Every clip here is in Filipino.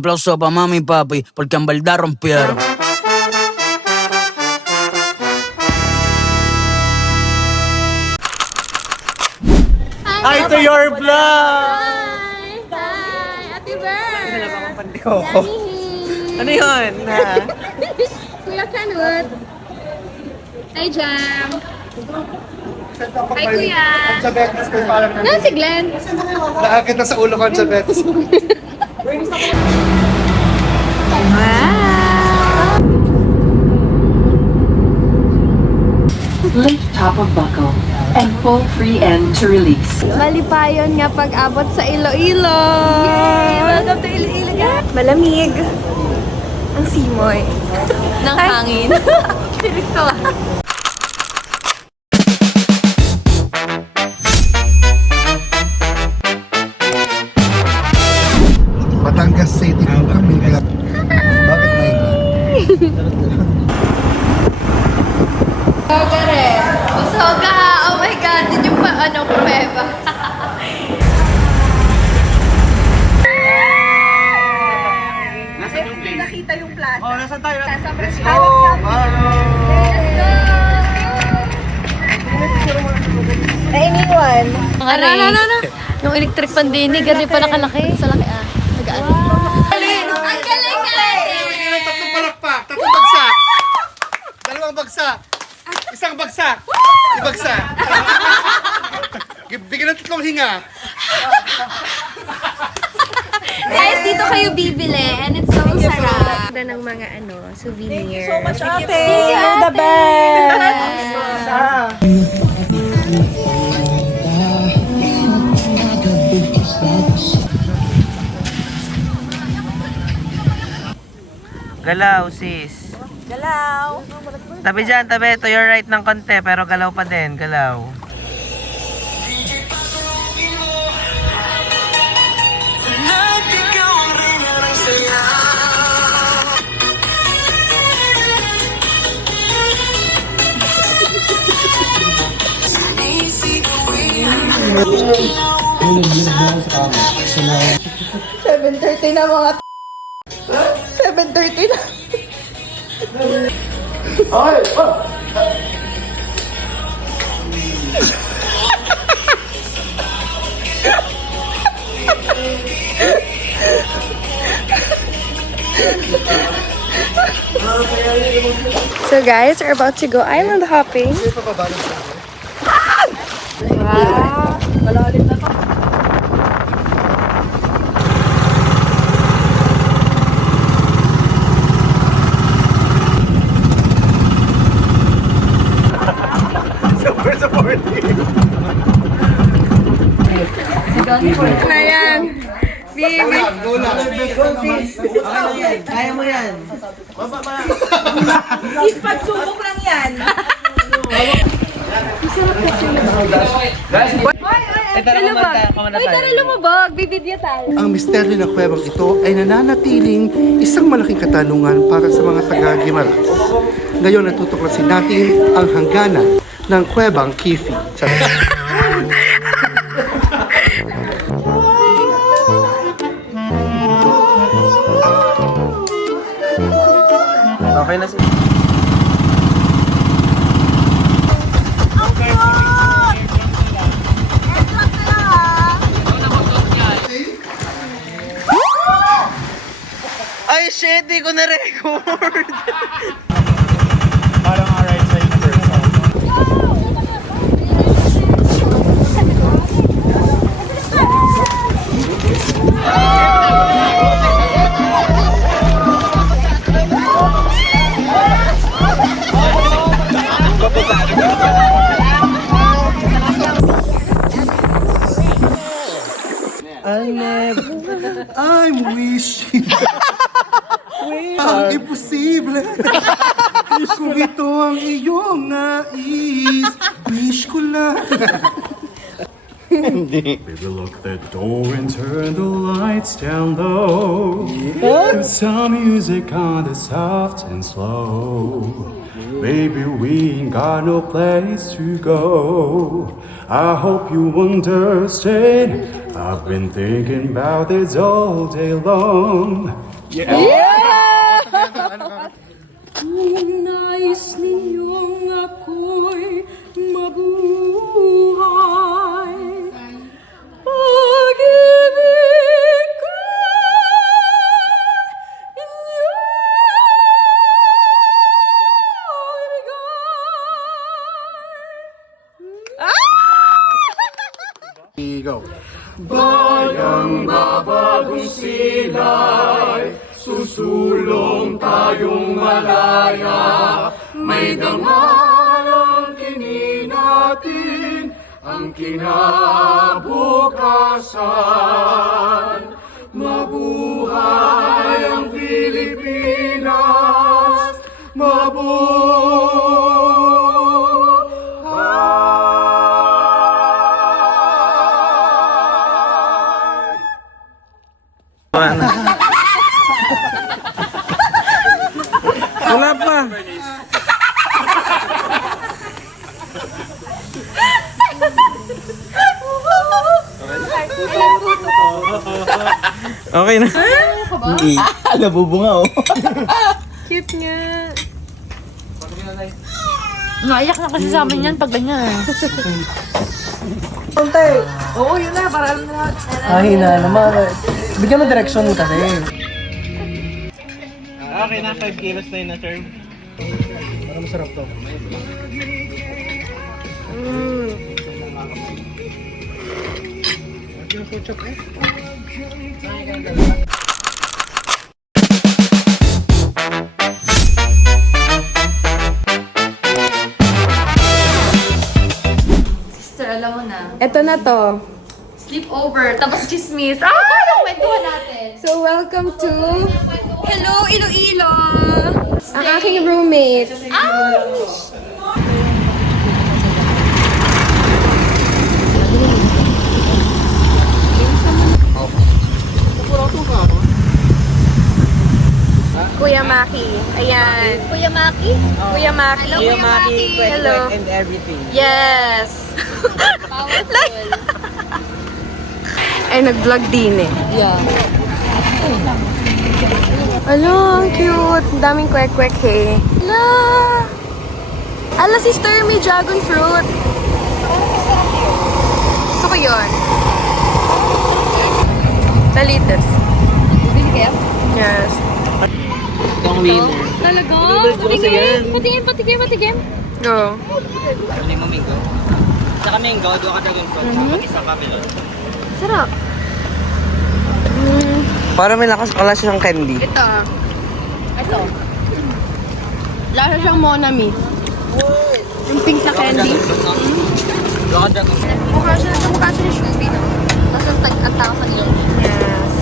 aplauso pa mami y papi, porque en verdad rompieron. Hi to your vlog! Hi! Hi! Ate Ver! Ano yun? Kuya Kanut! Hi, Jam! Hi, Kuya! Sa Betis ko parang Nasaan si Glenn? naakit na sa ulo ko sa Betis. Lift top of buckle and pull free end to release. Malipayon nga pag-abot sa Iloilo! Yay! Welcome to Iloilo, guys! Malamig. Ang simoy. Ng hangin. Pilit ko ah. Batangas City po kami. Bakit may Soga rin. Soga! Oh my God! Did you pa prueba? Oh, nasan tayo? Let's go! Ano? Yung electric pandinig, ganun pala kalaki. Sa laki ah. Nagaan. Ang galing ka! Tatlong palakpak, tatlong bagsak. Dalawang bagsak. Isang bagsak. Ibagsak. Bigyan ng tatlong hinga. Guys, dito kayo bibili and it's so sarap. Ganda ng mga souvenir. Thank you so much, ate! The best! Galaw, sis. Galaw. Tabi dyan, tabi. To your right ng konti, pero galaw pa din. Galaw. So guys, we're about to go island hopping. Super supportive. Na yan. Bibi. Go lang. Kaya mo yan. Pagsubok lang yan. Uy, tara lumabag. Bibidya tayo. Ang misteryo ng kuwebang ito ay nananatiling isang malaking katanungan para sa mga taga-Gimaras. Ngayon natutuklasin natin ang hangganan ng kuwebang Kifi. Okay na, sis. Ay, shit! Di ko na-record! Parang alright sa I'm wishing. Ang imposible. Kung ito ang iyong nais, wish ko lang. Baby, lock the door and turn the lights down low. Put some music on the soft and slow. Baby, we ain't got no place to go. I hope you understand. I've been thinking about this all day long. Kung nais ninyong ako'y mabuhay, pag-ibig ko inyong ibigay. Go. Bayang babagong sila'y susulong tayong malaya. May dangalang kininatin ang kinabukasan. Mabuhay ang Pilipinas! Wala pa. Okay na. Nabubunga oh. Cute nga. Naiyak na kasi sa amin yan pag ganyan. Oo, yun na. Para alam na. Ay, na naman. Bigyan mo direksyon kasi. Okay na, 5 kilos na yun na serve. Para masarap to. Sister, alam mo na. Ito na to. Sleepover, tapos chismis. Ah! Yung kwentuhan natin. So, welcome to Hello, Iloilo! ang aking roommate. Kuya Maki. Ayan. Kuya Maki? Kuya Maki. Kuya Maki. Hello. And everything. Yes. Powerful. Ay, nag-vlog din eh. Yeah. Ano, ang cute. Ang daming kwek-kwek eh. Ala! Ala, sister, may dragon fruit. Gusto ko yun. Salitas. Bili kaya? Yes. Ang winner. Talaga? Patigim. Patigim. Go. Kami mo mango. Sa kami mango, doon ka dragon fruit. Isa Babylon. Sarap. Para may wala siyang candy. Ito. Lasa siyang Monami. Yung pink na candy. Doon ka dragon fruit. Mukha siya ni Shubi, no? Tapos ang tao sa iyo. Yes.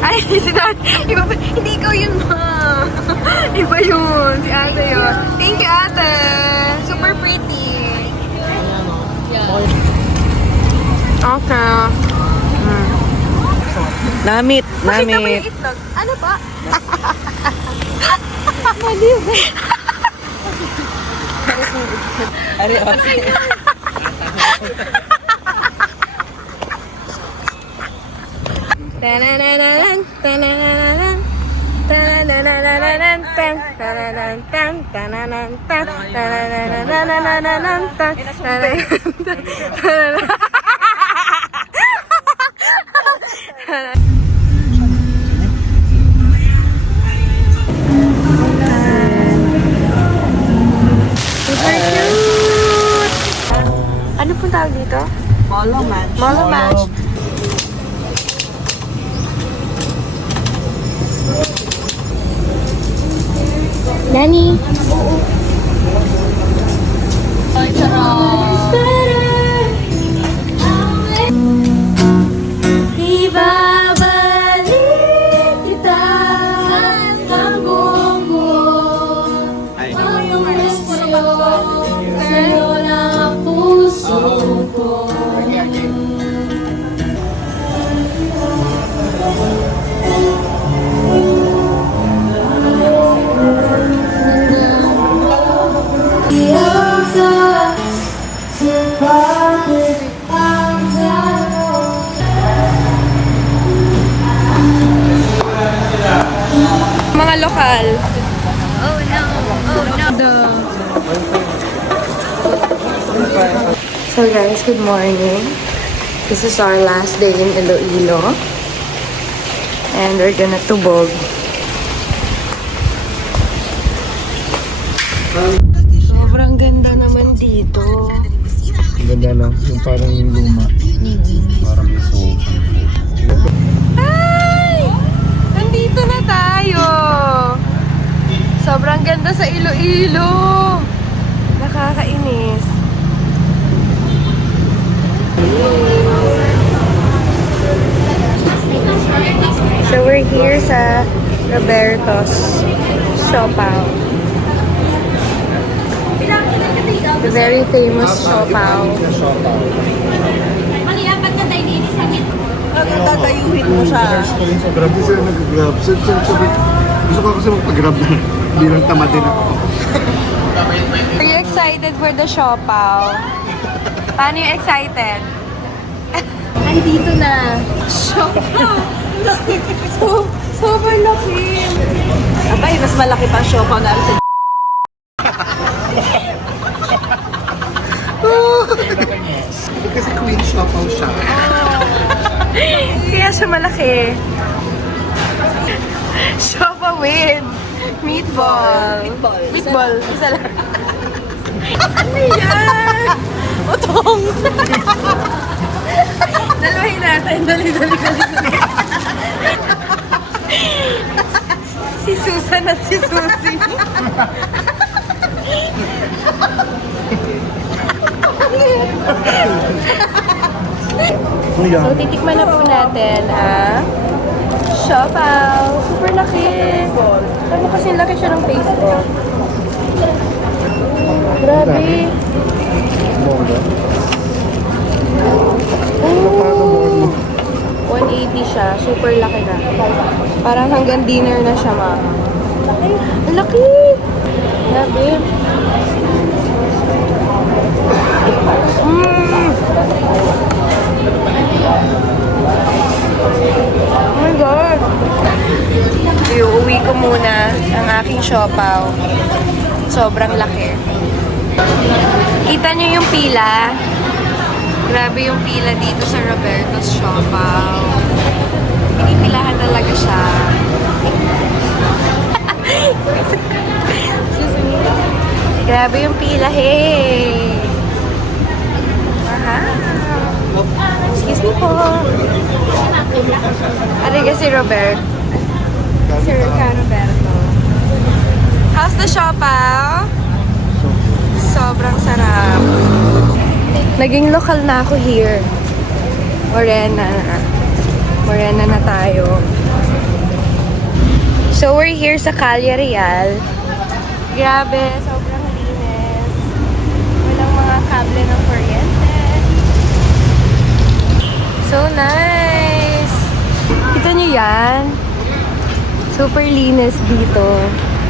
Ay, si Dad. Iba pa. Hindi ikaw yun, ma. Iba yun. Si ate yun. Thank you, ate. Super pretty. Okay. Namit. Nakita mo yung itlog? Ano ba? Maliw. Ari, okay. Tanananan, tanananan, tanananan, tanananan, tanananan, tanananan, tanananan. Super cute! Ano pong tawag dito? Molo match. Molo match. Nani? Ay, sarap. Ibabalik kita ng buong buo. Ay. Ang presyo sa'yo ng puso ko. Bawal. Oh no. Oh no. So guys, good morning. This is our last day in Iloilo. And we're gonna tubog. Sobrang ganda naman dito. Ang ganda no? Yung parang yung luma. Parang may soul. Ay! Nandito na tayo! Sobrang ganda sa Iloilo! Nakakainis. So we're here sa Roberto's Siopaw. The very famous Siopaw. Tatayuhin mo siya. Grabe sila nag-grab. Gusto ko kasi magpag-grab na. Hindi lang tamad din ako. Are you excited for the Siopaw? Paano you excited? Andito na. Siopaw! Sobrang laki. Abay, mas malaki pa ang siopaw na sa Kasi queen siopaw siya. Kaya siya malaki. Siopaw with meatball. Meatball. Isa lang. Ano yan? Utong. Dalawahin natin. Dali. Si Susan at si Susie. So, titikman na po natin ang siopaw. Super laki. Sabi kasi laki siya ng face ko. Grabe. Oh, 180 siya. Super laki na. Parang hanggang dinner na siya, ma. Ang laki! Grabe. Oh my God! Iuwi ko muna ang aking siopaw. Sobrang laki. Kita niyo yung pila? Grabe yung pila dito sa Roberto's Siopaw. Pinipilahan talaga siya. Grabe yung pila, hey! Aha! Excuse me po. Ariga si Robert. Sir Roberto. How's the siopaw? Sobrang sarap. Naging lokal na ako here. Morena na tayo. So we're here sa Calle Real. Grabe, sobrang linis. Walang mga kable ng kuryente. So nice! Kita niyo yan? Super linis dito.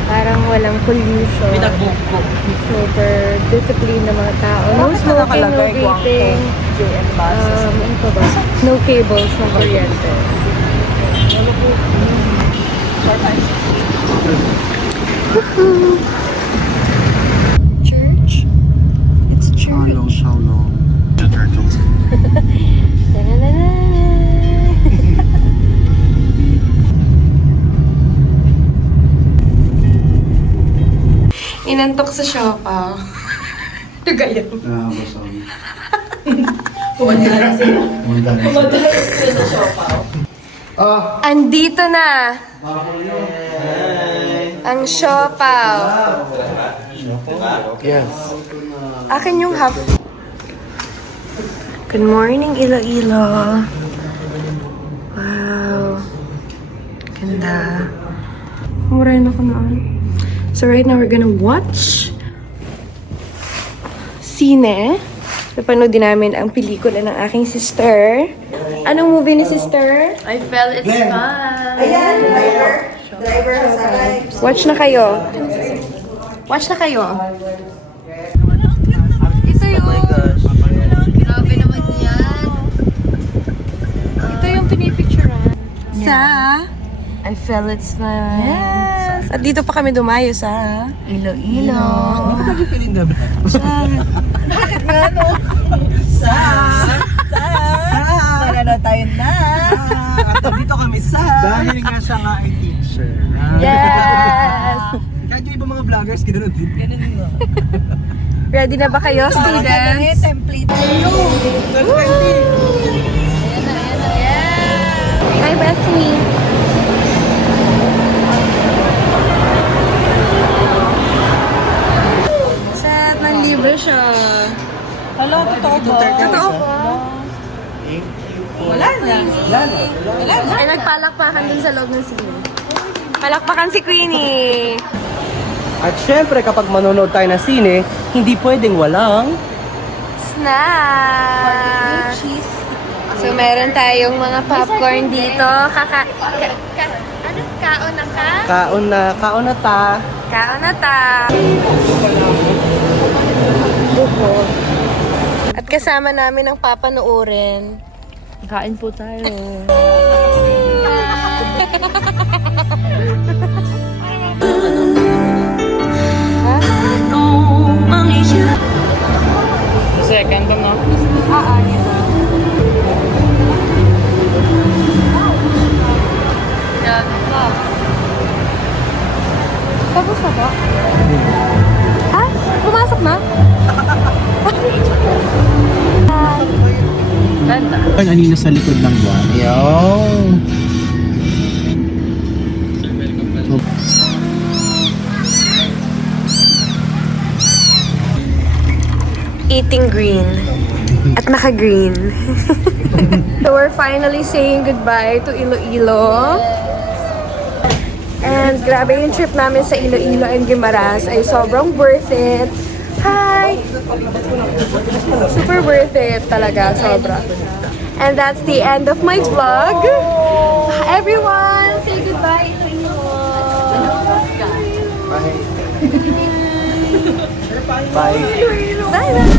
Parang walang pollution. Super discipline ng mga tao. No smoking, no vaping. Ano pa ba? No cables ng kuryente. Church? It's a church. How long? The turtles. Inantok sa siopaw. Galing. Andito na ang siopaw. Yes. Akin yung half. Good morning, Iloilo. Wow. Ganda. Murahin ako noon. So right now, we're gonna watch sine. Napanood din namin ang pelikula ng aking sister. Anong movie ni sister? I felt it's fun. Watch na kayo. Watch na kayo. Ito yung... Grabe naman yan. Ito yung pinipicturean. Sa... I felt it's fun. Yes! At dito pa kami dumayo sa Iloilo. Dahil nga siya nga ay teacher. Yes! Kahit yung ibang mga vloggers, gano'n din. Ready na ba kayo, students? Hi, Bethany. Set, nanlibre siya. Hello, totoo ba? Totoo ba? Wala na. Ay, nagpalakpakan dun sa loob ng sine. Palakpakan si Queenie. At syempre, kapag manonood tayo ng sine, hindi pwedeng walang Snack! So, meron tayong mga popcorn dito. Kaon na ka? kaon na ta. Kaon na ta! Buko. At kasama namin ang papanoorin. Kain po tayo. Second ba, no? Tapos na ba? Ha? Pumasok na? Kanina sa likod ng buwan. Eating green. At naka-green. So we're finally saying goodbye to Iloilo. And grabe yung trip namin sa Iloilo and Guimaras ay sobrang worth it. Hi! Super worth it talaga, sobra. And that's the end of my vlog. Everyone, say goodbye Iloilo. Bye. Bye. Bye.